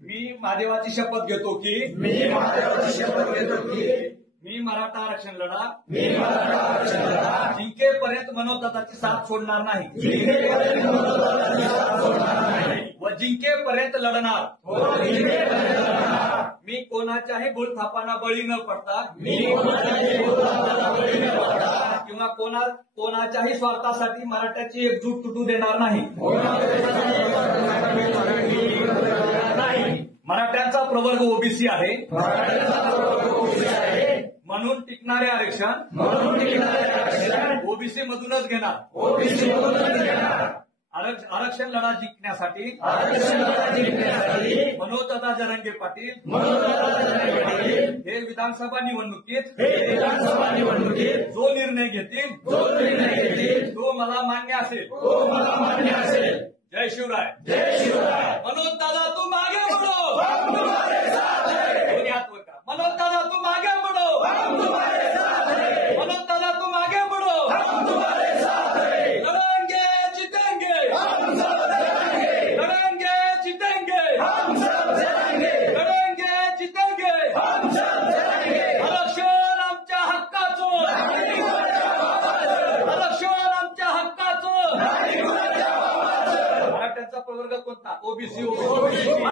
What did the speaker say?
मी महादेवाची शपथ घेतो की मी मराठा आरक्षण लढा जिंकेपर्यंत मनोतत्वाची साथ सोडणार नाही व जिंकेपर्यंत लढणार मी कोणाच्याही भूलथापांना बळी न पडता किंवा कोणाच्याही स्वार्थासाठी मराठ्याची एकजूट तुटू देणार नाही मराठ्यांचा प्रवर्ग ओबीसी आहे म्हणून टिकणारे आरक्षण ओबीसी मधूनच घेणार आरक्षण लढा जिंकण्यासाठी मनोज जरांगे पाटील हे विधानसभा निवडणुकीत जो निर्णय घेतील तो मला मान्य असेल जय शिवराय मनोज दादा तू मागे बढ़ो मनोज दादा तू मागे बढ़ो मनोज दादा तू मागे बढ़ो लड़ेंगे जीतेंगे लड़ेंगे जीतेंगे लड़ेंगे जीतेंगे आरक्षण आमच्या हक्काचं आरक्षण आमच्या हक्काचं मराठ्यांचा प्रवर्ग कोणता ओबीसी